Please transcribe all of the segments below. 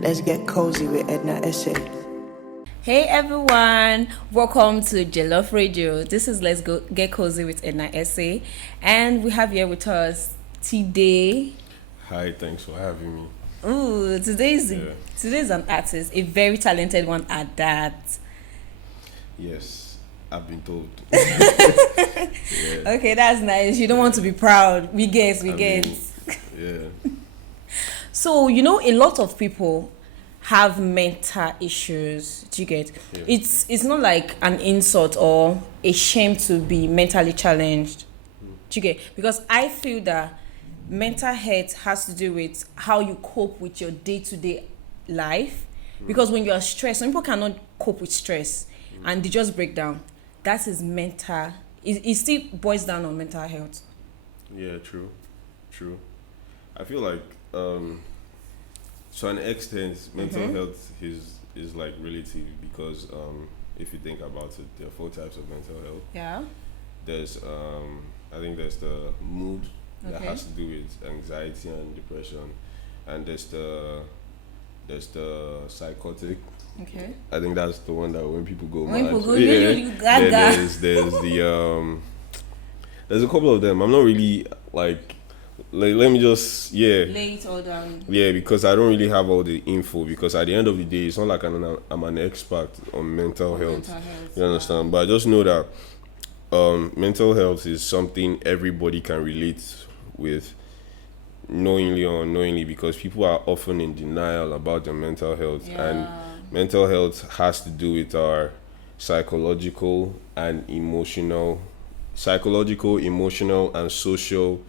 Let's get cozy with Edna Essay. Hey everyone, welcome to Jollof Radio. This is Let's Go Get Cozy with Edna Essay, and we have here with us today. Hi, thanks for having me. Ooh, today's an artist, a very talented one at that. Yes, I've been told. Okay, that's nice. You don't want to be proud. We guess. Yeah. So, a lot of people have mental issues. Do you get? Yeah. It's not like an insult or a shame to be mentally challenged. Do you get? Because I feel that mental health has to do with how you cope with your day-to-day life. Because when you are stressed, some people cannot cope with stress and they just break down. That is mental. It still boils down on mental health. Yeah, true. I feel like to an extent mental health is like relative because if you think about it, there are four types of mental health. Yeah. There's I think there's the mood that Okay. has to do with anxiety and depression, and there's the psychotic. Okay. I think that's the one that when people go When mad. people go, you got that. There's a couple of them. I'm not really like let me just Lay it all down. because I don't really have all the info because at the end of the day it's not like I'm an expert on mental health. You understand? But I just know that mental health is something everybody can relate with, knowingly or unknowingly, because people are often in denial about their mental health. And mental health has to do with our psychological, emotional, and social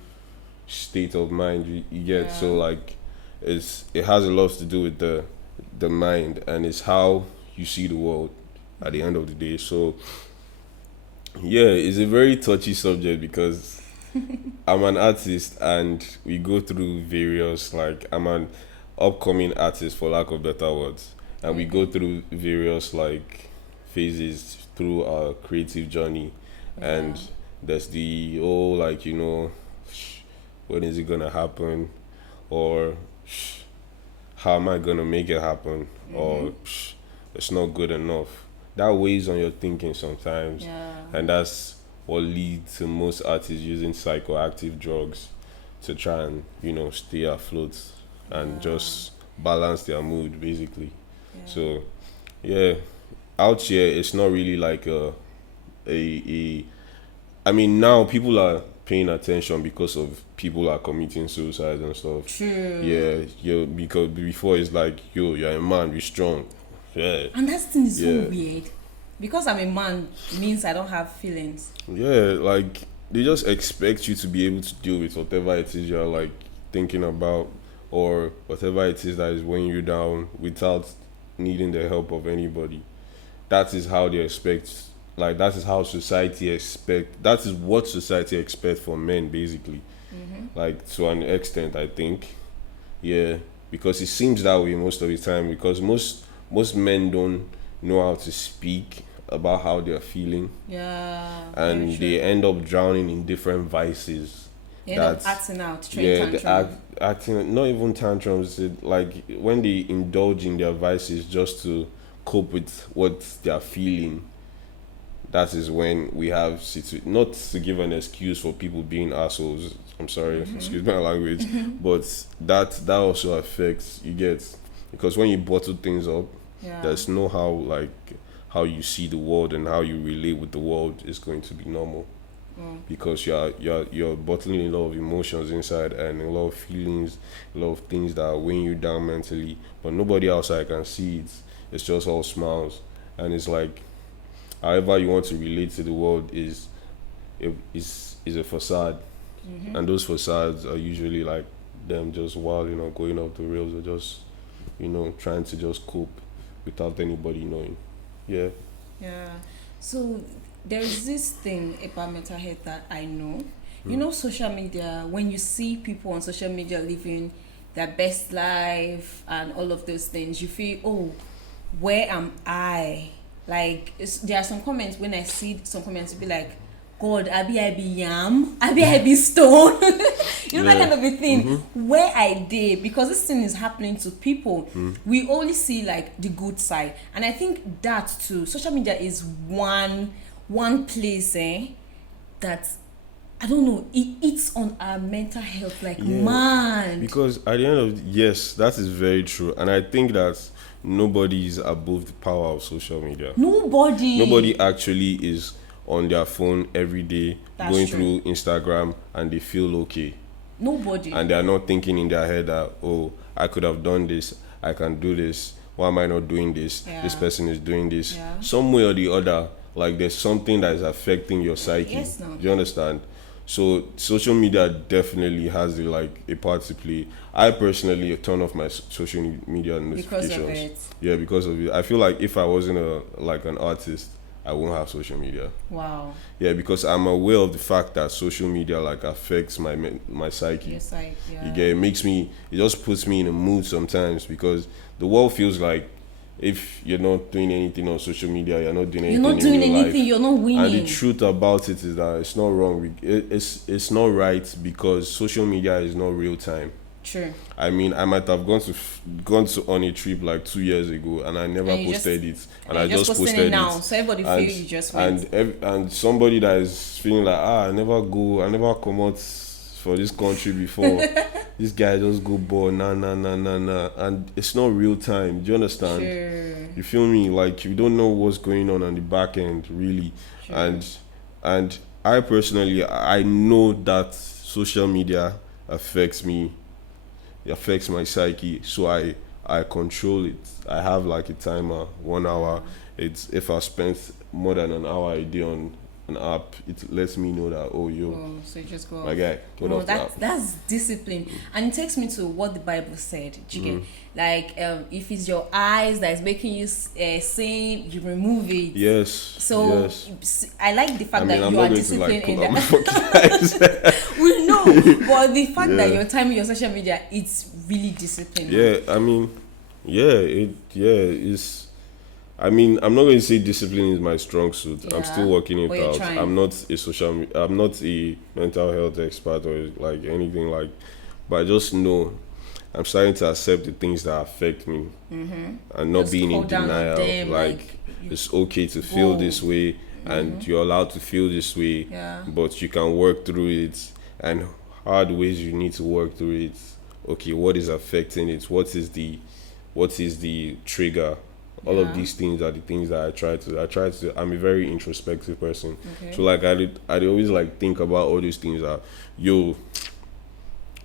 state of mind. You get. So like it has a lot to do with the mind, and it's how you see the world at the end of the day. So it's a very touchy subject because I'm an artist and we go through various, like, I'm an upcoming artist for lack of better words, and we go through various like phases through our creative journey. And there's the like, when is it gonna happen, or how am I gonna make it happen, or it's not good enough. That weighs on your thinking sometimes, and that's what leads to most artists using psychoactive drugs to try and stay afloat and just balance their mood basically. So out here it's not really like a I mean, now people are paying attention because of people are committing suicide and stuff. True. Because before it's like, you're a man, be strong. And that thing is so weird. Because I'm a man means I don't have feelings. Like they just expect you to be able to deal with whatever it is you're like thinking about, or whatever it is that is weighing you down without needing the help of anybody. That is how they expect. Like that is what society expects for men basically. Like to an extent, I think. Because it seems that way most of the time, because most men don't know how to speak about how they're feeling, and they end up drowning in different vices. They end up acting out, tantrums. Acting, not even tantrums, like when they indulge in their vices just to cope with what they're feeling. That is when we have not to give an excuse for people being assholes. I'm sorry, excuse my language, but that also affects, you get, because when you bottle things up, there's no how you see the world and how you relate with the world is going to be normal, because you're bottling a lot of emotions inside and a lot of feelings, a lot of things that are weighing you down mentally, but nobody outside can see it. It's just all smiles, and it's like, however you want to relate to the world is a facade, and those facades are usually like them just wilding or going off the rails, or just trying to just cope without anybody knowing. So there is this thing about mental health that I know. Social media, when you see people on social media living their best life and all of those things, you feel, oh, where am I? Like, there are some comments, when I see some comments, be like, God, I be yam, I be stone. You know that kind of a thing. Where I did, because this thing is happening to people, we only see like the good side, and I think that too. Social media is one place, that I don't know. It eats on our mental health, like man. Because at the end of yes, that is very true, and I think that nobody is above the power of social media. Nobody actually is on their phone every day. That's going true. through Instagram and they feel okay. Nobody. And they are not thinking in their head that, oh, I could have done this, I can do this, why am I not doing this? Yeah. This person is doing this. Yeah. Some way or the other, like there's something that is affecting your psyche. Yes, no. Do you understand? So social media definitely has a part to play. I personally turn off my social media notifications. Because of it. Yeah, because of it. I feel like if I wasn't an artist, I won't have social media. Wow. Yeah, because I'm aware of the fact that social media affects my psyche. Yes, yeah. You get it just puts me in a mood sometimes, because the world feels like if you're not doing anything on social media, you're not doing anything. You're not doing in real anything. life. You're not winning. And the truth about it is that it's not wrong. It's not right, because social media is not real time. True. I mean, I might have gone to on a trip like 2 years ago, and I never posted it, and I just posted it now, so everybody feels you just went. And somebody that is feeling like, I never come out for this country before. This guy just go ball, nah, and it's not real time. Do you understand? Sure. You feel me? Like, you don't know what's going on the back end, really. Sure. And I personally, I know that social media affects me. It affects my psyche, so I control it. I have like a timer, 1 hour. It's if I spend more than an hour a day on an app, it lets me know that So you just go. My guy, get off the app. That's discipline, and it takes me to what the Bible said. Do you get? Like, if it's your eyes that is making you sin, you remove it. Yes. So yes. I like the fact that I'm you are not disciplined going to in pull that. out my fucking eyes. We know, but the fact that you're timing your social media, it's really disciplined. Yeah, I mean, it's. I mean, I'm not going to say discipline is my strong suit. I'm still working it out. Trying. I'm not a mental health expert or like anything like, but I just know I'm starting to accept the things that affect me and not Just being in hold down on denial. them, Like it's okay to feel this way, and you're allowed to feel this way, but you can work through it, and hard ways you need to work through it. Okay, what is affecting it? What is the trigger? All of these things are the things that I try to. I'm a very introspective person, so like I always like think about all these things that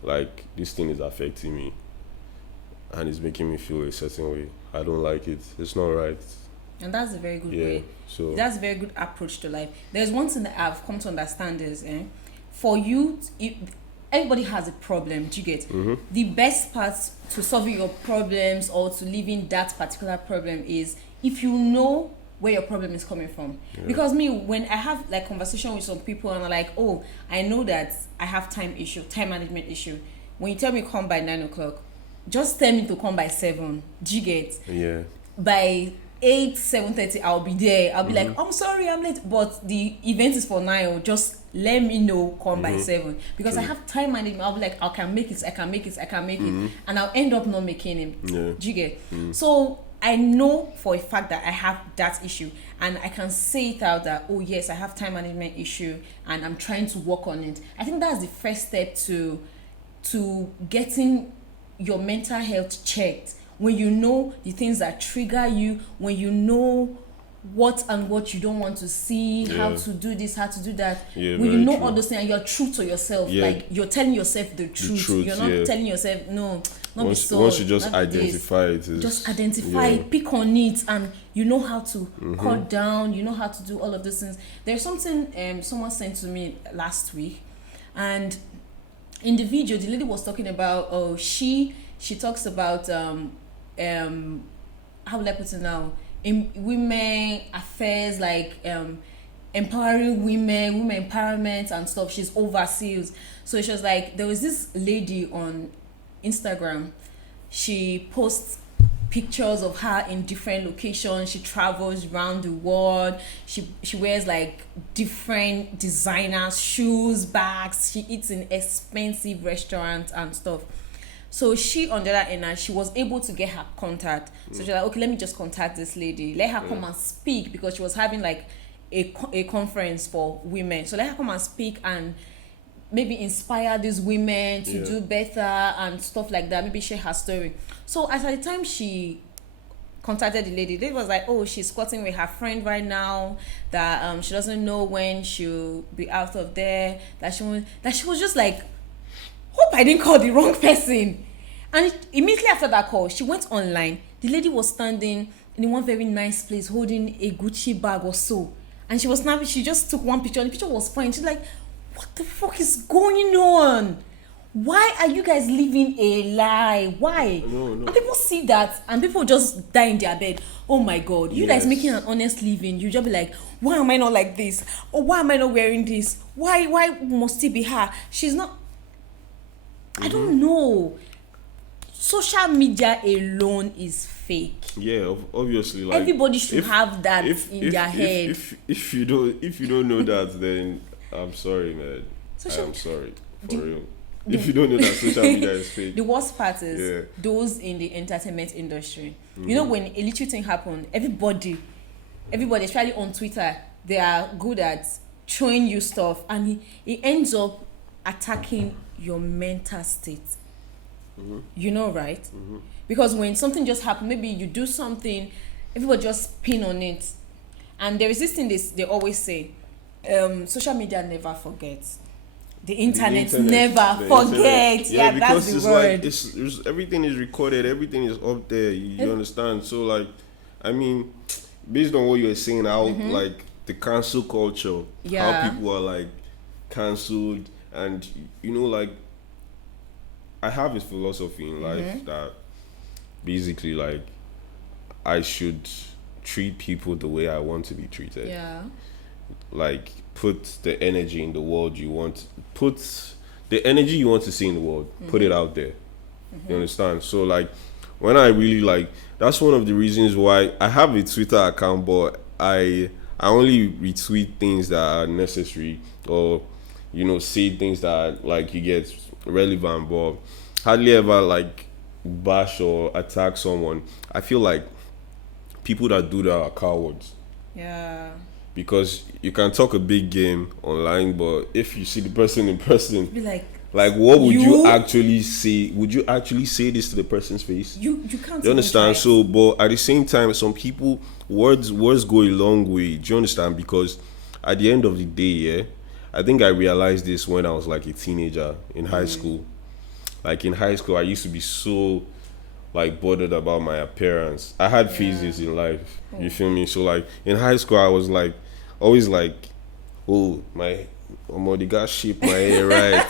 like this thing is affecting me, and it's making me feel a certain way. I don't like it. It's not right. And that's a very good way. So that's a very good approach to life. There's one thing that I've come to understand is, for you, everybody has a problem. Do you get? The best part to solving your problems or to living that particular problem is if you know where your problem is coming from. Because when I have like conversation with some people and I'm like, oh, I know that I have time management issue. When you tell me come by 9 o'clock, just tell me to come by 7. Do you get? Yeah. By 7:30 I'll be there. I'll be like, I'm sorry I'm late, but the event is for 9. Just let me know, come by 7, because I have time management. I'll be like, I can make it, and I'll end up not making it. Do you get? So I know for a fact that I have that issue, and I can say it out that, oh yes, I have time management issue and I'm trying to work on it. I think that's the first step to getting your mental health checked. When you know the things that trigger you, when you know what you don't want to see, how to do this, how to do that, when you know all those things and you're true to yourself, like you're telling yourself the truth. You're not telling yourself, no, not once, be so. Once you just identify it, just identify it, pick on it, and you know how to cut down, you know how to do all of those things. There's something someone sent to me last week, and in the video the lady was talking about, she talks about how will I put it now, in women affairs, like empowering women empowerment and stuff. She's overseas. So she was like, there was this lady on Instagram, she posts pictures of her in different locations. She travels around the world. She wears like different designers, shoes, bags. She eats in expensive restaurants and stuff. So she, on the other end, she was able to get her contact. So she's like, okay, let me just contact this lady. Let her come and speak, because she was having like a conference for women. So let her come and speak and maybe inspire these women to do better and stuff like that. Maybe share her story. So as at the time she contacted the lady was like, oh, she's squatting with her friend right now, that she doesn't know when she'll be out of there, that she was just like, hope I didn't call the wrong person. And immediately after that call, she went online. The lady was standing in one very nice place holding a Gucci bag or so, and she was snapping. She just took one picture and the picture was fine. She's like, what the fuck is going on? Why are you guys living a lie? Why? No. And people see that and people just die in their bed. Oh my god, you guys making an honest living, you just be like, why am I not like this? Or why am I not wearing this? Why must it be her? She's not. I don't know. Social media alone is fake. Yeah, obviously, like everybody should have that in their head. If you don't know that, then I'm sorry, man. I'm sorry, for real. If you don't know that social media is fake. The worst part is those in the entertainment industry. You know, when a little thing happens, everybody, especially on Twitter, they are good at showing you stuff, and it ends up attacking your mental state. You know, right? Because when something just happened, maybe you do something, everybody just pin on it. And there is this thing they always say, social media never forgets. The internet never forgets. Yeah, that's the word. Like it's everything is recorded, everything is up there. You understand? So, like, I mean, based on what you're saying, how like the cancel culture, how people are like cancelled, and you know, like, I have this philosophy in life that basically, like, I should treat people the way I want to be treated. Yeah. Like, put the energy in the world you want. Put the energy you want to see in the world. Put it out there. You understand? So, like, when I really, like, that's one of the reasons why I have a Twitter account, but I only retweet things that are necessary, or, you know, say things that, like, you get relevant, but hardly ever, like, bash or attack someone. I feel like people that do that are cowards. Yeah. Because you can talk a big game online, but if you see the person in person, be like what would you actually say? Would you actually say this to the person's face? You can't. You understand? So, but at the same time, some people, words go a long way. Do you understand? Because at the end of the day, I think I realized this when I was like a teenager in high school. Like, in high school, I used to be so, like, bothered about my appearance. I had phases in life. You feel me? So, like, in high school, I was like, always like, oh, the guy shaped my hair right.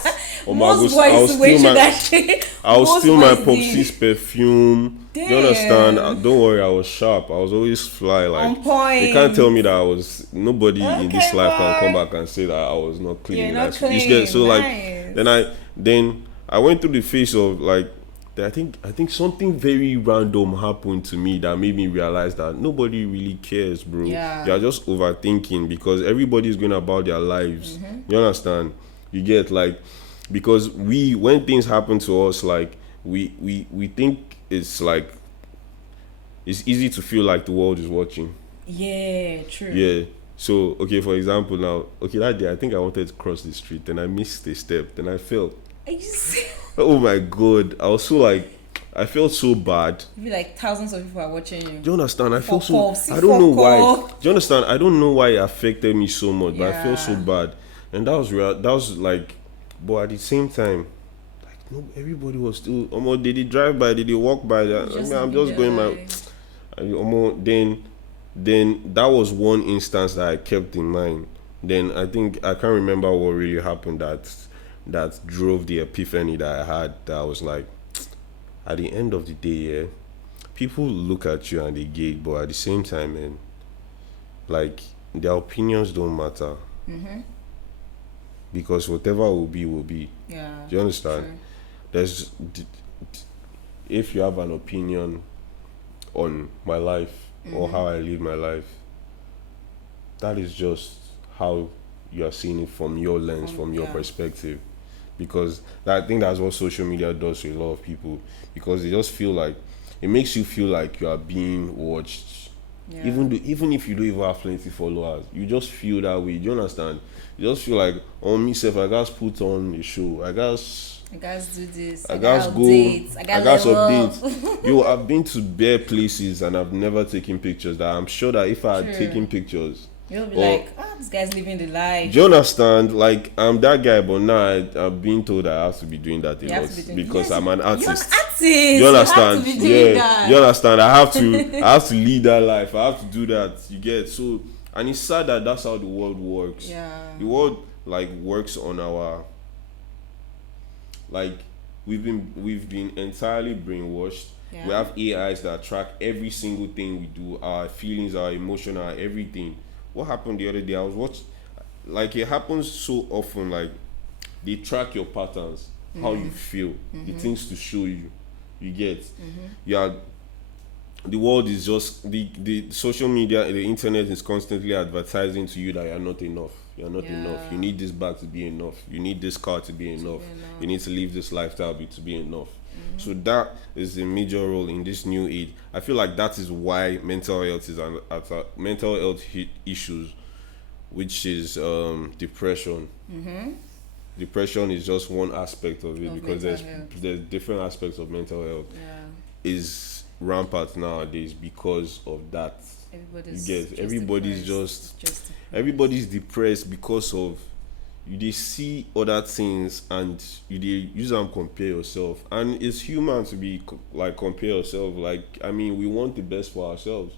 Most boys wait to that shit. I'll steal my popsi's perfume. Damn. Do you understand? Don't worry, I was sharp. I was always fly. Like, on point. They can't tell me that I was. Nobody in this life can come back and say that I was not clean. You're not clean. So, nice. like, then I went through the phase of, like, I think something very random happened to me that made me realize that nobody really cares, bro. Yeah. You're just overthinking, because everybody's going about their lives. You understand? You get, like, because when things happen to us, like, we think it's like, it's easy to feel like the world is watching. Yeah, true. Yeah. So, okay, for example, now, okay, that day I think I wanted to cross the street, and I missed a step, then I fell. Are you serious? Oh my god, I was so, like, I felt so bad. You feel like thousands of people are watching you. Do you understand? I felt Fuck so. off, I don't know why. off. Do you understand? I don't know why it affected me so much, but I felt so Yeah. bad, and that was real. That was like, but at the same time, like, no, everybody was still. Did they drive by? Did they walk by? I'm just going my. Then that was one instance that I kept in mind. Then I think I can't remember what really happened that drove the epiphany that I had. That I was like, at the end of the day, people look at you and they gauge, but at the same time, man, like, their opinions don't matter. Because whatever will be. Yeah. Do you understand? True. If you have an opinion, on my life or how I live my life, that is just how you are seeing it from your lens, from your perspective. Because I think that's what social media does to a lot of people. Because they just feel like it makes you feel like you are being watched. Yeah. Even if you don't even have plenty followers, you just feel that way. Do you understand? You just feel like, oh, myself, I guys put on a show. I guys do this. I guys go. Updates. I guys level update. Yo, I've been to bare places and I've never taken pictures. That I'm sure that if I had taken pictures, you'll be like, this guy's living the life. Do you understand? Like, I'm that guy, but now I've been told I have to be doing that a lot because I'm an artist. You're an artist. You understand? You have to be doing that. You understand? I have to lead that life. I have to do that. You get? So, and it's sad that that's how the world works. Yeah. The world like works on our, like, we've been entirely brainwashed. Yeah. We have AIs that track every single thing we do, our feelings, our emotion, our everything. What happened the other day? I was watching, like, it happens so often. Like, they track your patterns, how you feel, the things to show you. You get, the world is just the social media, the internet is constantly advertising to you that you're not enough. You're not enough. You need this bag to be enough. You need this car to be enough. You need to live this lifestyle to be enough. So that is a major role in this new age. I feel like that is why mental health is mental health issues, which is depression. Depression is just one aspect of it because there's different aspects of mental health. Is rampant nowadays because of that. Everybody's depressed because of they see other things and you use them compare yourself, and it's human to be like compare yourself. Like, I mean, we want the best for ourselves.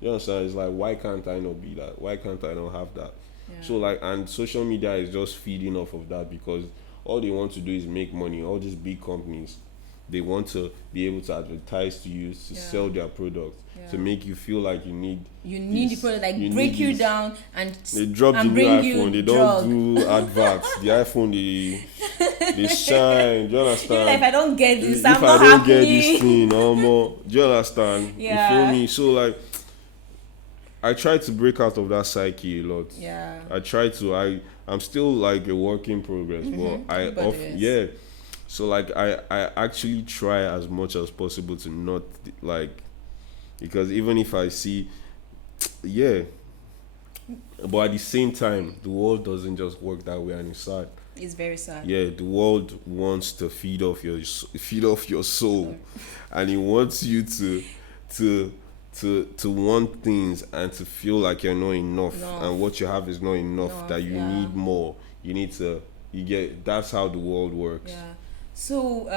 You understand? It's like, why can't I not be that? Why can't I not have that? So like, and social media is just feeding off of that because all they want to do is make money. All these big companies, they want to be able to advertise to you, to sell their products, to make you feel like you need the product, like break you down and they drop the new iPhone. They don't do adverts. The iPhone they shine. Do you understand? You're like, if I don't get this, if I'm not I don't happy. get this thing, no more. Do you understand? You feel me? So like, I try to break out of that psyche a lot. I try to. I'm still like a work in progress, but So like, I actually try as much as possible to not like, because even if I see, but at the same time, the world doesn't just work that way, and it's sad. It's very sad. Yeah, the world wants to feed off your soul, and it wants you to want things and to feel like you're not enough, and what you have is not enough, that you need more. That's how the world works. So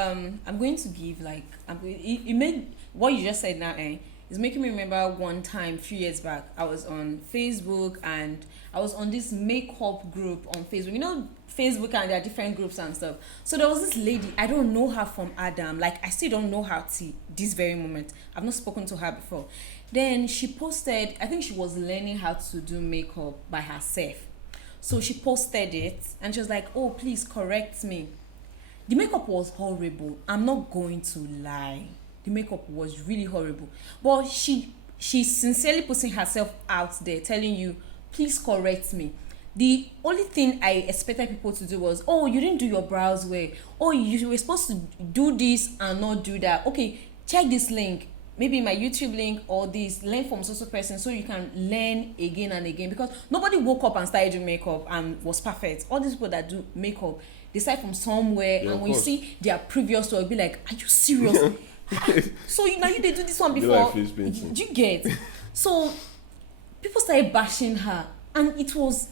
I'm going to give it made what you just said now, is making me remember one time a few years back. I was on Facebook and I was on this makeup group on Facebook. You know, Facebook, and there are different groups and stuff. So there was this lady, I don't know her from Adam. Like, I still don't know her till this very moment. I've not spoken to her before. Then she posted, I think she was learning how to do makeup by herself. So she posted it and she was like, oh, please correct me. The makeup was horrible. I'm not going to lie. The makeup was really horrible. But she's sincerely putting herself out there, telling you, please correct me. The only thing I expected people to do was, oh, you didn't do your brows well. Oh, you were supposed to do this and not do that. Okay, check this link. Maybe my YouTube link or this, learn from social person, so you can learn again and again. Because nobody woke up and started doing makeup and was perfect. All these people that do makeup, they start from somewhere, and when you see their previous work, be like, are you serious? So now you did do this one before. Like face painting. Do you get? So people started bashing her, and it was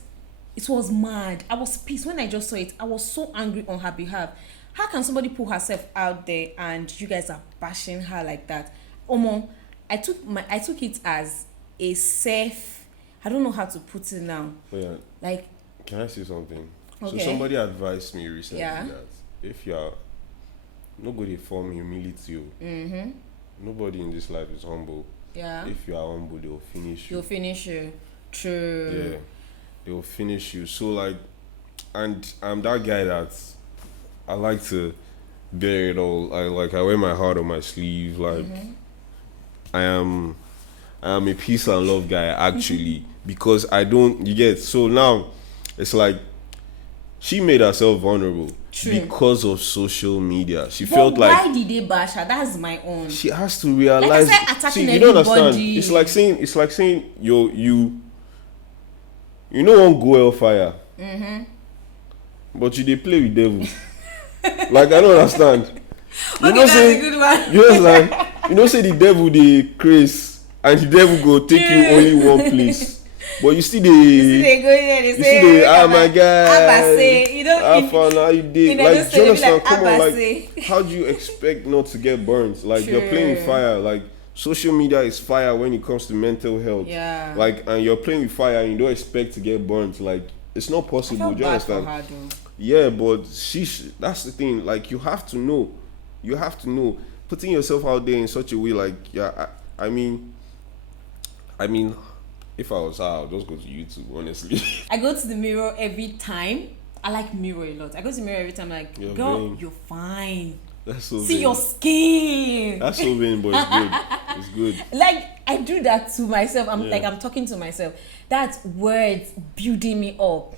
mad. I was pissed when I just saw it. I was so angry on her behalf. How can somebody put herself out there and you guys are bashing her like that? Omo, I took it as a safe. I don't know how to put it now. Yeah. Like, can I say something? Okay. So somebody advised me recently Yeah. that if you're nobody form humility, nobody in this life is humble. Yeah. If you are humble, they'll finish you. You'll finish you. True. Yeah, they'll finish you. So like, and I'm that guy that I like to bear it all. I wear my heart on my sleeve. Like, I am a peace and love guy actually because I don't. You get so now, it's like she made herself vulnerable because of social media. She But felt like why did they bash her? That's my own. she has to realize. Like I said, attacking you don't understand. everybody. It's like saying you won't go hellfire, but you they play with devil. Like I don't understand. You Okay, know that's say a good one. you understand. You know say the devil they craze and the devil go take you only one place, but you see the. They go there, they You say, see the my God. Abba say, you know, Have fun, how you did? in Like, Edo do you State, they be understand? like, Come on, Abba like, say. how do you expect not to get burnt? Like, you're playing with True. fire. Like, social media is fire when it comes to mental health. Yeah. Like, and you're playing with fire and you don't expect to get burnt. Like, it's not I possible. felt Do you bad for understand? her though. Yeah, but that's the thing. Like, you have to know. You have to know. Putting yourself out there in such a way, like, yeah, I mean, if I was her, I'll just go to YouTube, honestly. I go to the mirror every time. I like mirror a lot. I go to the mirror every time, like, You're girl, vain. you're fine. That's so See vain. your skin. That's so vain, but it's good. It's good. Like I do that to myself. I'm Yeah. like I'm talking to myself. That's words building me up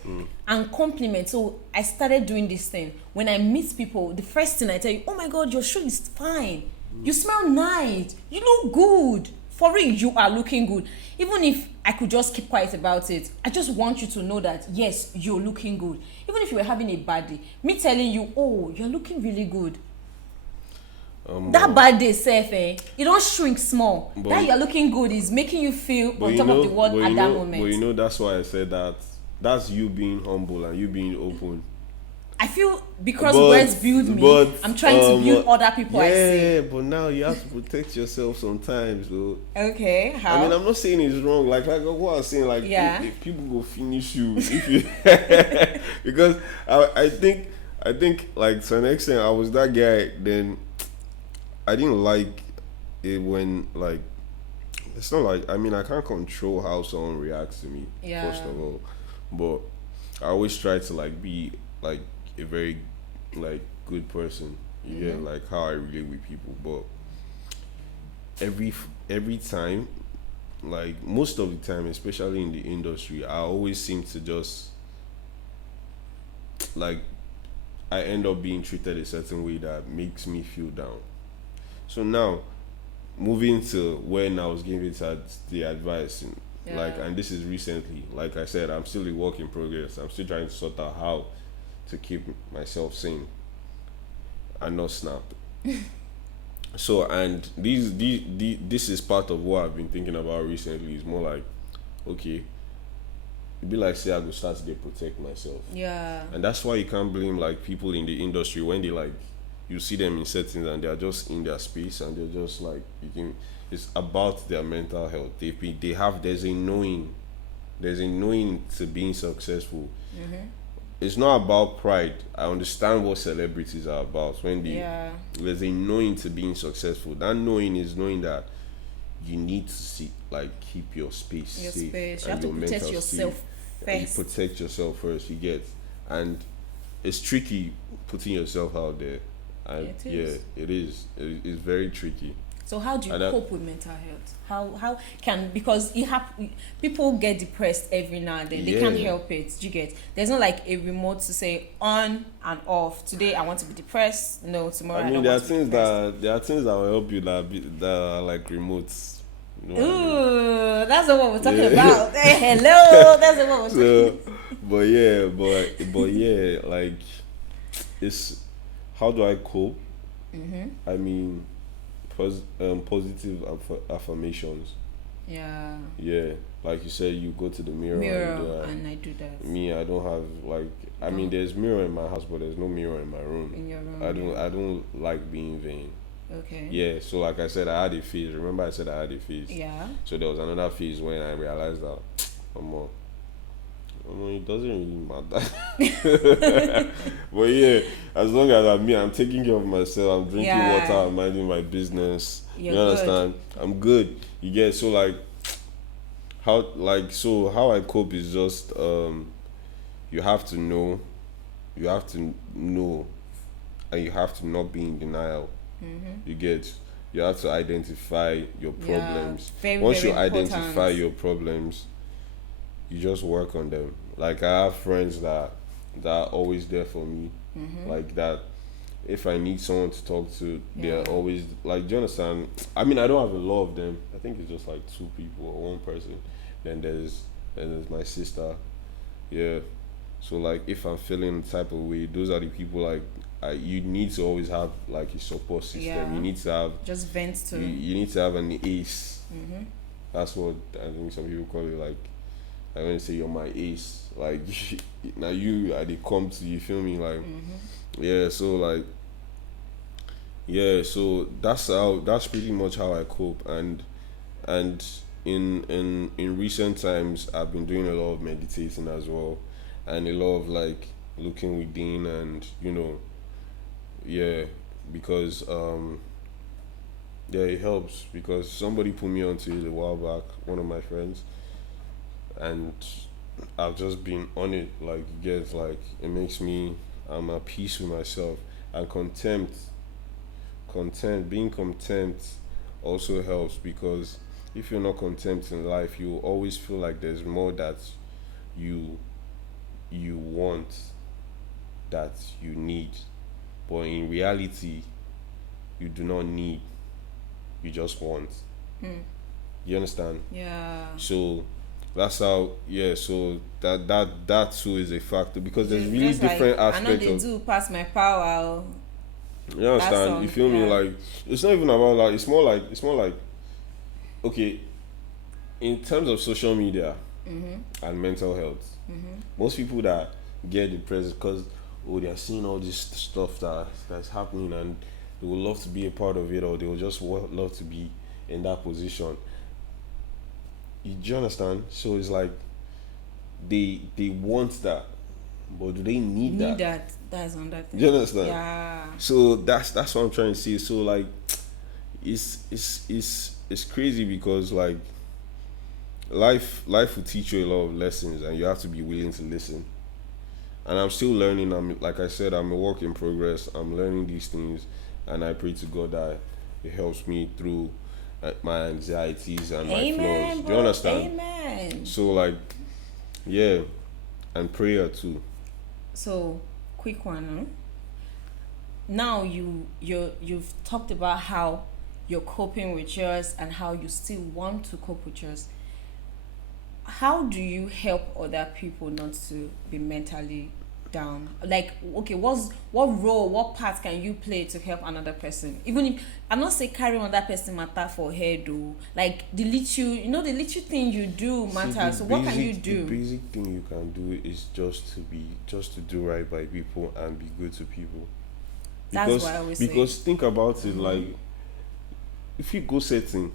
and compliment. So I started doing this thing. When I meet people, the first thing I tell you, oh my God, your shoe is fine. You smell nice. You look good. For real, you are looking good. Even if I could just keep quiet about it, I just want you to know that yes, you're looking good. Even if you were having a bad day, me telling you, oh, you're looking really good. That bad day self, you don't shrink small. But- That you're looking good is making you feel But on you top know, of the world but at you that know, moment. But you know, that's why I said that. That's you being humble and you being open. I feel because But- words build me, but, I'm trying to build other people I Yeah, see. but now you have to protect yourself sometimes, though. Okay, how? I mean, I'm not saying it's wrong. Like what I was saying, like Yeah. if people go finish you, if you because I think like to an extent I was that guy. Then I didn't like it when like it's not like I mean I can't control how someone reacts to me. Yeah. First of all, but I always try to like be like a very like good person. You get like how I relate with people, but every time, like most of the time, especially in the industry, I always seem to just like I end up being treated a certain way that makes me feel down. So now, moving to when I was giving the advice, like, Yeah. and this is recently, like I said, I'm still a work in progress. I'm still trying to sort out how to keep myself sane and not snap. So, and this is part of what I've been thinking about recently. Is more like, okay, it'd be like say I go start to protect myself. Yeah. And that's why you can't blame like people in the industry when they like you see them in settings and they are just in their space and they're just like it's about their mental health. There's a knowing to being successful. It's not about pride. I understand what celebrities are about when they Yeah. there's a knowing to being successful. That knowing is knowing that you need to keep your space Your safe space. You and have to your protect mental yourself safe. And you first. protect yourself first. You get, and it's tricky putting yourself out there. And It is. yeah, it is. It's very tricky. So how do you And that- cope with mental health? How can, because people get depressed every now and then. They can't Yeah. help it. Do you get? There's not like a remote to say on and off. Today I want to be depressed. No, tomorrow I, I mean, don't there are want to be things depressed. that will help you that are like remotes. You know what I mean? Ooh, that's not what we're talking Yeah. about. Hey, hello, that's not what we're talking. So, but yeah, like it's how do I cope? I mean, positive affirmations. Yeah, Yeah, like you said, you go to the mirror. mirror, and I do that Me, I don't have like. I mean, there's mirror in my house, but there's no mirror in my room. in your room. I don't like being vain. Okay. Yeah, so like I said, I had a phase. Remember, I said I had a phase. Yeah. So there was another phase when I realized that, it doesn't really matter. But yeah, as long as I'm taking care of myself, I'm drinking Yeah. water, I'm minding my business. You're you understand? I'm good. You get so like how I cope is just you have to know, and you have to not be in denial. You get, you have to identify your problems. Very, Once very you identify important. your problems, you just work on them. Like I have friends that are always there for me, like that. If I need someone to talk to, they're Yeah. always like. Do you understand? I mean, I don't have a lot of them. I think it's just like two people or one person. Then there's my sister. Yeah. So like, if I'm feeling the type of way, those are the people like. You need to always have like a support system. Yeah. You need to have. Just vent to. You need to have an ace. That's what I think some people call it. Like I want to say you're my ace. Like now they come to you. Feel me? Like yeah. So like yeah. So that's pretty much how I cope. And in recent times I've been doing a lot of meditating as well, and a lot of like looking within, and yeah, because yeah, it helps because somebody put me onto it a while back, one of my friends, and I've just been on it. Like, you get like it makes me, I'm at peace with myself, and being content also helps because if you're not content in life, you always feel like there's more that you want, that you need, but in reality, you do not need. You just want. You understand? Yeah. So that's how. Yeah. So that too is a factor because there's really Just like, different I know aspects they of. do pass my power. You understand? song, You feel me? yeah. Like it's not even about like it's more like okay. In terms of social media and mental health, most people that get depressed because they are seeing all this stuff that's happening and they would love to be a part of it, or they would just love to be in that position. Do you understand? So it's like they want that, but do they need that? That's on that thing. Do you understand? Yeah. So that's what I'm trying to say. So like, it's crazy because like life will teach you a lot of lessons, and you have to be willing to listen. And I'm still learning. I'm like I said, I'm a work in progress. I'm learning these things, and I pray to God that it helps me through my anxieties and my Amen, flaws. Do bro. you understand? Amen. So like, yeah, and prayer too. So, quick one. Huh? Now you've talked about how you're coping with yours and how you still want to cope with yours. How do you help other people not to be mentally down? Like, okay, what role, what part can you play to help another person? Even if I'm not saying carrying on that person matter for head though. Like the little thing you do matter. See, So what can you do? The basic thing you can do is just to do right by people and be good to people. That's what I always say. Because think about it, like if you go setting,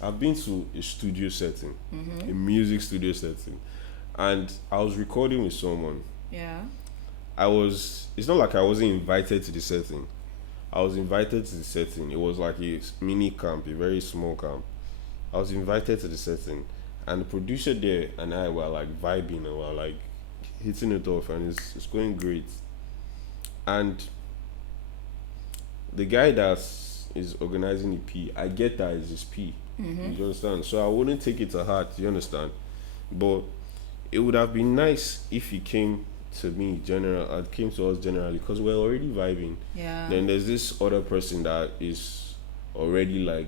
I've been to a studio setting, a music studio setting, and I was recording with someone. Yeah. It's not like I wasn't invited to the setting. I was invited to the setting. It was like a mini camp, a very small camp. I was invited to the setting, and the producer there and I were like vibing and we're like hitting it off, and it's going great. And the guy that is organizing the P, I get that it's his P. You understand? So I wouldn't take it to heart. You understand? But it would have been nice if he came to me came to us generally, because we're already vibing. Yeah. Then there's this other person that is already like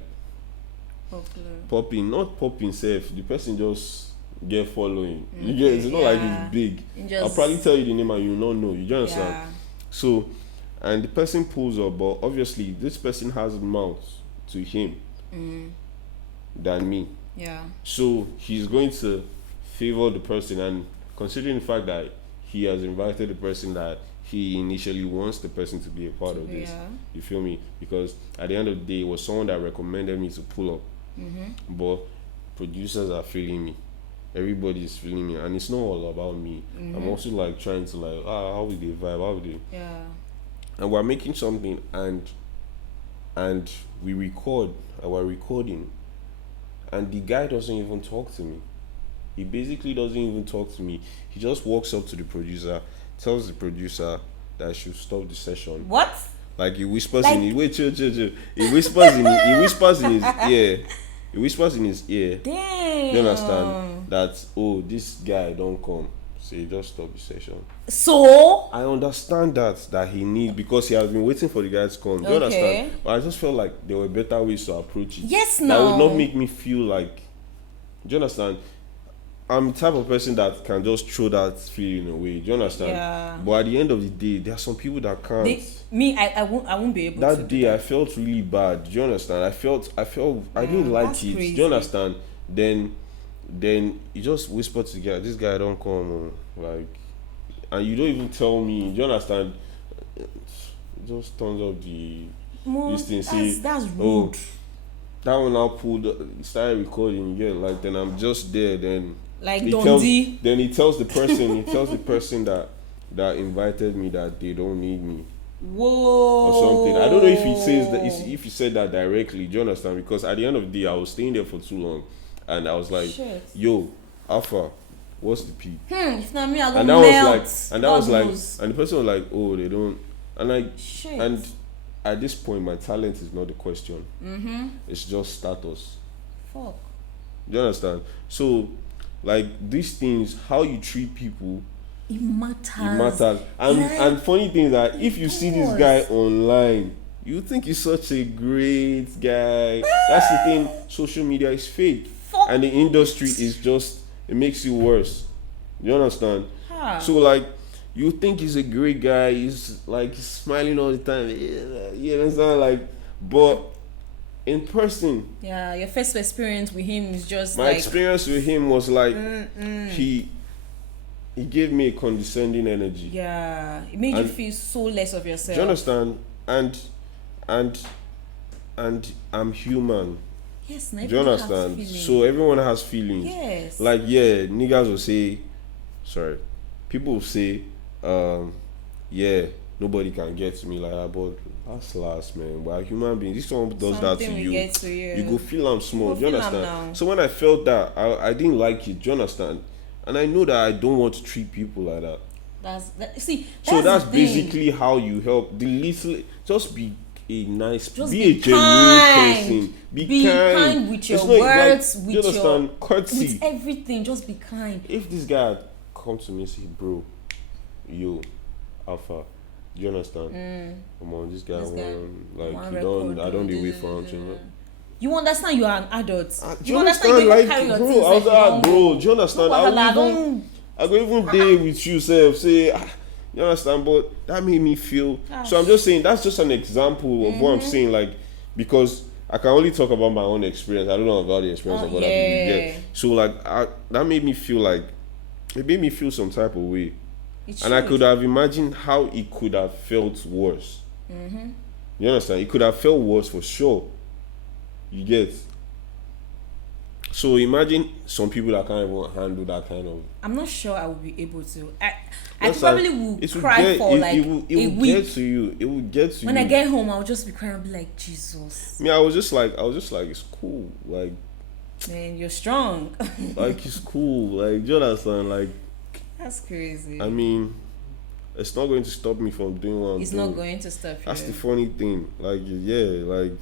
Popular. not popping safe. The person just get following. You get it's not like Yeah. it's big. You just- I'll probably tell you the name and you not know. You understand? Yeah. So, and the person pulls up, but obviously this person has mouth to him than me. Yeah. So he's going to favor the person, and considering the fact that he has invited the person that he initially wants the person to be a part of this. Yeah. You feel me? Because at the end of the day, it was someone that recommended me to pull up. But producers are feeling me. Everybody is feeling me, and it's not all about me. I'm also like trying to like, how will they vibe? How will they? Yeah. And we're making something, and we record, and we're recording, and the guy doesn't even talk to me. He basically doesn't even talk to me. He just walks up to the producer, tells the producer that I should stop the session. What? Like he whispers Like- in his chill. He whispers in his ear. He whispers in his ear. Damn. You understand? That this guy don't come. So he just stop the session. So I understand that he needs, because he has been waiting for the guy to come. Do you Okay. understand? But I just felt like there were better ways to approach it. Yes, That no. would not make me feel like. Do you understand? I'm the type of person that can just throw that feeling away. Do you understand? Yeah. But at the end of the day, there are some people that can't. I won't be able to. That do day I felt really bad. Do you understand? I didn't like that's it. crazy. Do you understand? Then you just whisper to the guy, this guy don't come, like, and you don't even tell me. Do you understand? It just turns up this thing. Say, That's rude. oh, that one now started recording. Yeah, like then I'm just there. Then Like he Dundee. then he tells the person that invited me that they don't need me Whoa. or something. I don't know if he says that, if he said that directly. Do you understand? Because at the end of the day, I was staying there for too long, and I was like, Shit. "Yo, Alpha, what's the P?" If not me, I And gonna that melt. was like, and that was God like, knows. and the person was like, "Oh, they don't," and like, Shit. and at this point, my talent is not the question. It's just status. Fuck. Do you understand? So, like these things, how you treat people. It matters. It matters. And funny thing is that if you see this guy online, you think he's such a great guy. That's the thing. Social media is fake. Fuck. And the industry is just, it makes it worse. You understand? Ha. So like, you think he's a great guy, he's smiling all the time. Yeah, you understand? Like, but in person, Yeah, your first experience with him is just my like experience with him was like, he gave me a condescending energy. yeah, it made you And- feel so less of yourself. Do you understand? And I'm human. Yes, now Do you everybody has understand? feelings. So everyone has feelings. yes, Like niggas will say, sorry, people will say, yeah, nobody can get to me like that, but that's last, man. We're human beings. If someone does that Something to will you, get to you. you go feel I'm small. You Do go you feel am understand? now. So when I felt that, I didn't like it. Do you understand? And I know that I don't want to treat people like that. See. So that's the thing. basically how you help. The little, just be a nice, Just be a be genuine kind. person. Be kind with your It's not words, like, with you understand? with Courtesy. everything. Just be kind. If this guy had come to me and say, bro, yo, Alpha, do you understand? Come on, this guy, This guy like, One you don't, record, I don't do wait this, for this, him. this. You understand you are an adult. Do you understand understand? you Like, carry your bro, things I was like like, you don't bro, know. do you understand? No wahala, I don't- go even day with you, self, say, you understand? But that made me feel. So I'm just saying, that's just an example of what I'm saying, like, because I can only talk about my own experience. I don't know about the experience of other people. yeah. Yeah. So like, that made me feel like, it made me feel some type of way. It And I should. could have imagined how it could have felt worse. You understand? It could have felt worse for sure. You get? So imagine some people that can't even handle that kind of. I'm not sure I will be able to. I That's probably like- will it will cry get- for it- like it will a get week. to you. It will get to When you. I get home, I'll just be crying. I'll be like, Jesus, I mean, I was just like, it's cool. Like man, you're strong. it's cool. Like, do you understand? Like, That's crazy. I mean, it's not going to stop me from doing what I'm it's doing. not going to stop you. That's the funny thing. Like, yeah, like,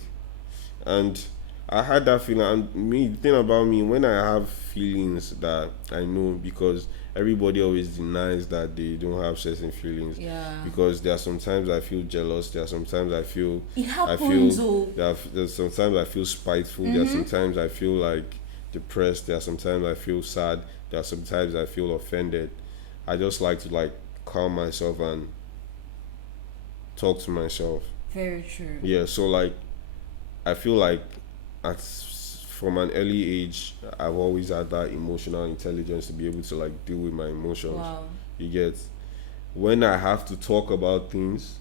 and I had that feeling. And me, the thing about me, when I have feelings that I know, because everybody always denies that they don't have certain feelings. Yeah. Because there are sometimes I feel jealous. There are sometimes I feel. It happens, oh. There's sometimes I feel spiteful. There are sometimes I feel like depressed. There are sometimes I feel sad. There are sometimes I feel offended. I just like to like calm myself and talk to myself. Very true. Yeah, so like I feel like from an early age I've always had that emotional intelligence to be able to like deal with my emotions. Wow. You get? When I have to talk about things,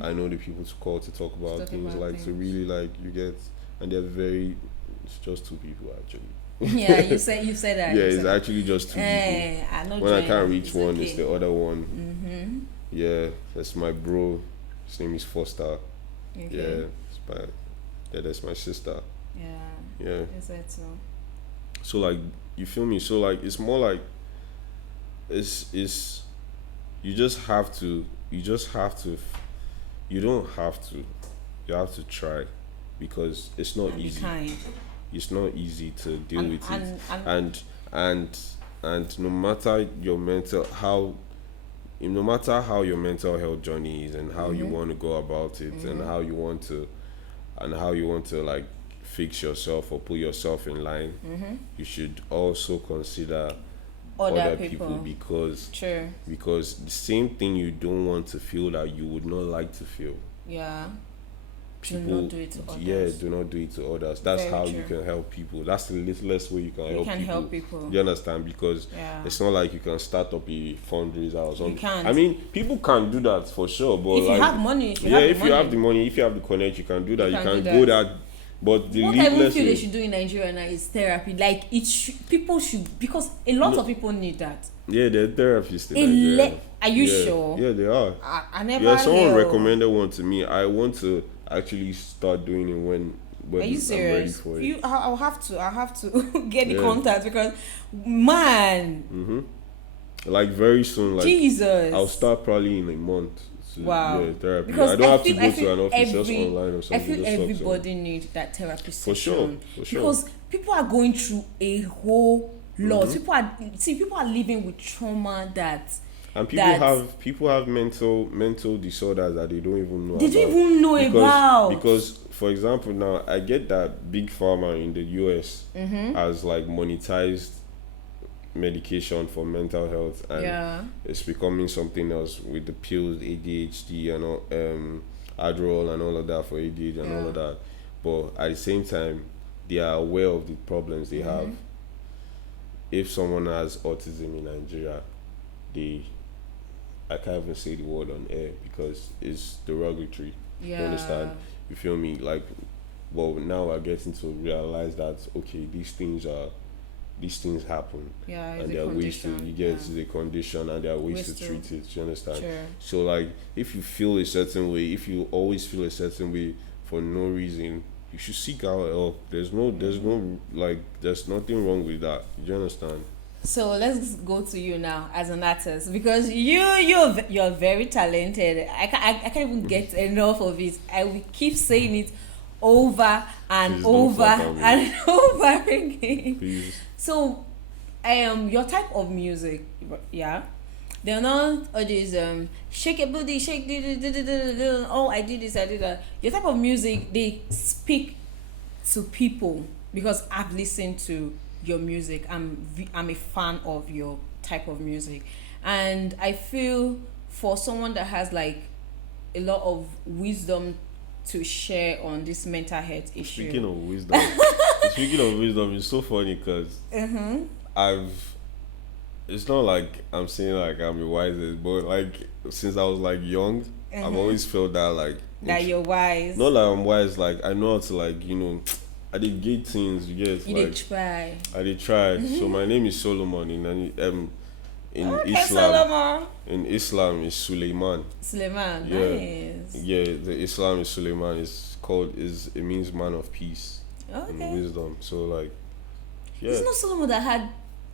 I know the people to call to talk about talk things, about like to things. really like you get, and they're very. It's just two people actually. Yeah, you said that. Yeah, you it's said that. actually just two people. I know. When I Jen, can't reach it's one, okay. it's the other one. Yeah, that's my bro. His name is Foster. Okay. That's my sister. Yeah. Yeah. Is that so? So like, you feel me? So like, it's more like, it's you just have to you don't have to. You have to try, because it's not And be easy. kind. It's not easy to deal And- with and- it, and- and no matter your mental how no matter how your mental health journey is, and how you want to go about it, and how you want to like fix yourself or put yourself in line, you should also consider other people, because True. the same thing you don't want to feel that you would not like to feel. Yeah. Do People, not do it to others. yeah, do not do it to others. That's Very how you true. can help people. That's the littlest way you can You help can people. help people. You understand? Because Yeah. it's not like you can start up a fundraiser or something. can't. I mean, people can do that for sure, but If you like, have money, if you yeah, have the if you money. have the money, if you have the connect, you can do that. You can can do go that. that. But the What I even littlest feel they way, should do in Nigeria now is therapy. Like people should, because a lot of people need that. yeah, they're therapists in A Nigeria. Are you Yeah. sure? Yeah, they are. I never. Yeah, someone hear. recommended one to me. I want to actually start doing it when Are you I'm ready serious? for it. I'll have to get the Yeah. contact, because man, Like very soon, like Jesus. I'll start probably in a month. To, Wow. Yeah, therapy. Because I don't have feel- to go feel to an office, just every- online or I something. feel just talk to everybody needs that therapy session. for sure. Because people are going through a whole lot. Mm-hmm. People are living with trauma that And people have mental disorders that they don't even know they about. don't even know about. Because for example, now I get that Big Pharma in the US Mm-hmm. has like monetized medication for mental health, and Yeah. it's becoming something else with the pills, ADHD and all, Adderall and all of that for ADHD and all of that. But at the same time, they are aware of the problems they have. If someone has autism in Nigeria, I can't even say the word on air because it's derogatory. You Yeah. understand? You feel me? Like, well, now we're getting to realize that okay, these things happen, Yeah, it's and a there are ways to condition, you get yeah. it's a condition, and there are ways Ways to to- treat it. You understand? Sure. So like, if you feel a certain way, if you always feel a certain way for no reason, you should seek out help. There's nothing wrong with that. You understand? So let's go to you now as an artist, because you're very talented. I can't even get enough of it. I will keep saying it over and Please don't over flatter me. and over again. Please. So, your type of music, yeah, they're not all these shake your booty, shake oh I did this, I did that. Your type of music, they speak to people, because I've listened to your music. I'm a fan of your type of music, and I feel for someone that has like a lot of wisdom to share on this mental health issue. Speaking of wisdom, it's so funny because it's not like I'm saying like I'm the wisest, but like since I was like young, I've always felt that like that you're wise. not like I'm wise, like I know how to like I did get things, you get You like did try. I did try. So my name is Solomon in Okay, Islam. Solomon. In Islam is Suleiman. Suleiman, Yeah. nice. Yeah, the Islam is Suleiman. It means man of peace and Okay. wisdom. So like, yeah, It's not Solomon that had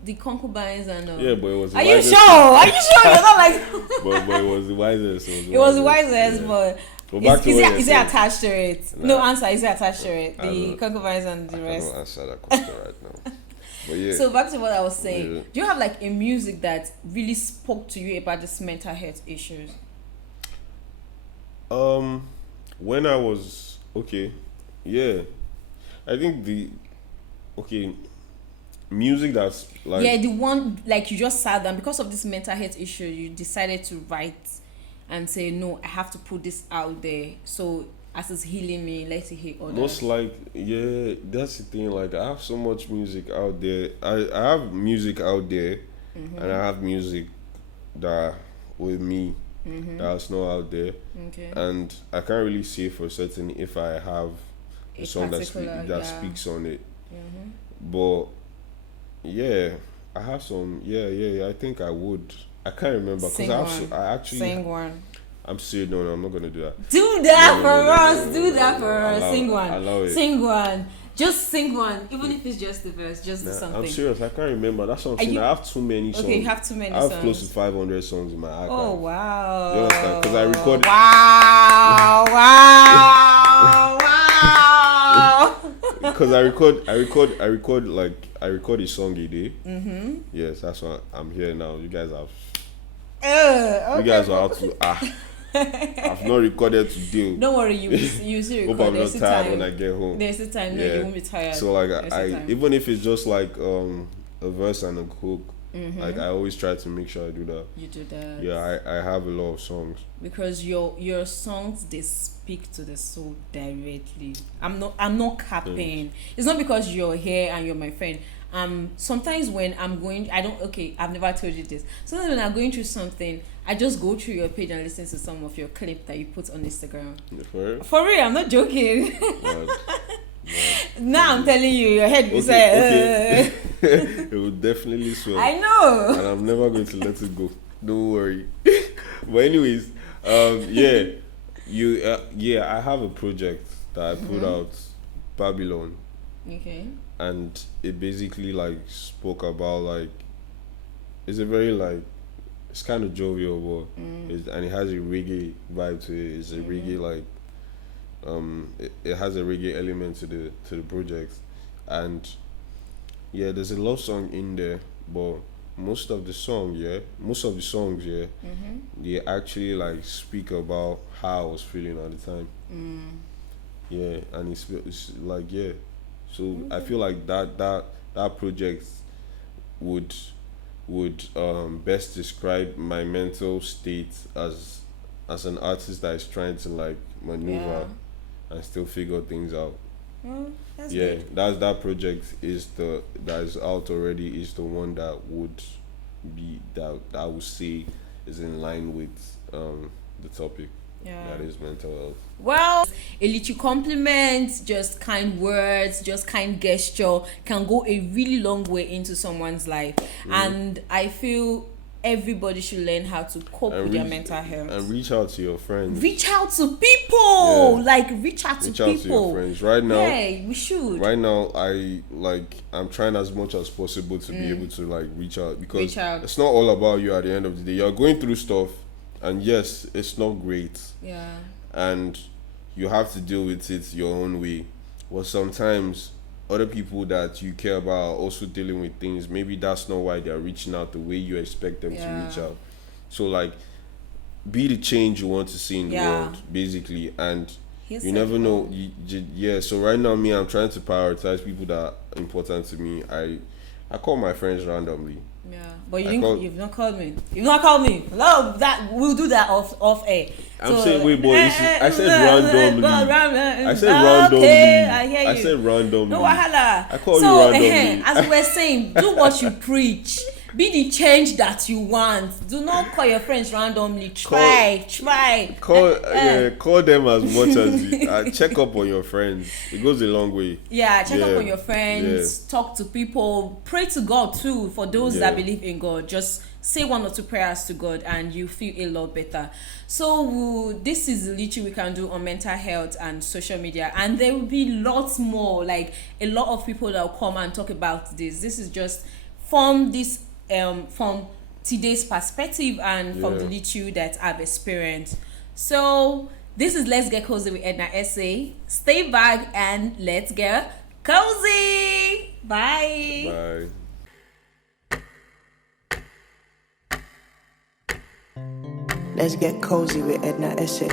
the concubines and. yeah, but it was. The Are you wisest sure? Are you sure you're not like? but it was the wisest. It was the wisest, yeah. but. But back to what you're Is it saying. attached to it? Nah. No answer. Is it attached to it? I The don't- concubines and I the rest. cannot answer that question right now. But yeah, So back to what I was saying. Yeah. Do you have like a music that really spoke to you about this mental health issues? when I was yeah, I think music that's like Yeah, the one like you just sat down because of this mental health issue. You decided to write and say, no, I have to put this out there. So as it's healing me, let it heal others. most like yeah, that's the thing. Like I have so much music out there. I have music out there, and I have music that with me that's not out there. Okay. And I can't really say for certain if I have a A song that particular, yeah. speaks on it. But yeah, I have some. Yeah. I think I would. I can't remember because Sing one. I actually. Sing one. I'm serious. No, I'm not gonna do that. Do that No, for no, us. no, Do no, that no, for us. allow Sing it, one. allow it. Sing one. Just sing one, even if it's just the verse. Just do something. I'm serious. I can't remember. That's what I'm saying. you- I have too many songs. Okay, you have too many I have songs. close to 500 songs in my archive. Oh wow! You understand? Because I record. Wow! Wow! Because I record a song a day. Mm-hmm. Yes, that's what I'm here now. You guys have. Okay. You guys are out to I've not recorded today. Don't worry, you still Hope record. I'm not There's a tired time. when I get home. There's a time. No, you won't be tired. So like There's a I time. even if it's just like a verse and a hook, like I always try to make sure I do that. You do that. Yeah, I have a lot of songs. Because your songs, they speak to the soul directly. I'm not capping. It's not because you're here and you're my friend. Sometimes when I've never told you this. Sometimes when I'm going through something, I just go through your page and listen to some of your clip that you put on Instagram. For real, I'm not joking. Now I'm telling you, your head will say. It will definitely swell. I know. And I'm never going to let it go. Don't worry. But anyways, I have a project that I put out, Babylon. Okay. And it basically like spoke about like, it's a very like, it's kind of jovial, but and it has a reggae vibe to it. It's a reggae like, it has a reggae element to the project, and yeah, there's a love song in there, but most of the songs, they actually like speak about how I was feeling at the time. Yeah, and it's like so I feel like that project would best describe my mental state as an artist that is trying to like maneuver and still figure things out. That's good. That project that is out already is the one that would be that I would say is in line with the topic. That is mental health. Well, a little compliment, just kind words, just kind gesture can go a really long way into someone's life. And I feel everybody should learn how to cope with their mental health. And reach out to your friends. Reach out to people. Reach out to people. To your friends. Right now. Yeah, we should. Right now, I'm trying as much as possible to be able to like reach out, because it's not all about you at the end of the day. You're going through stuff, and yes, it's not great. Yeah. And you have to deal with it your own way. But sometimes other people that you care about are also dealing with things. Maybe that's not why they're reaching out the way you expect them to reach out. So like, be the change you want to see in the world, basically. And you never know. So right now, I'm trying to prioritize people that are important to me. I call my friends randomly. Yeah, but you've not called me. You've not called me. No, we'll do that off air. I'm saying, wait, boy. I said randomly. I said randomly. Okay, I hear you. I said randomly. No wahala. I call you randomly. As we were saying, do what you preach. Be the change that you want. Do not call your friends randomly. Try. Call them as much as you, check up on your friends. It goes a long way. Yeah, check up on your friends. Talk to people. Pray to God too. For those that believe in God, just say 1 or 2 prayers to God, and you feel a lot better. So this is literally we can do on mental health and social media, and there will be lots more. Like a lot of people that will come and talk about this. This is just from today's perspective and from the little that I've experienced. So this is Let's Get Cozy with Edna SA. Stay back and let's get cozy. Bye. Let's get cozy with Edna SA.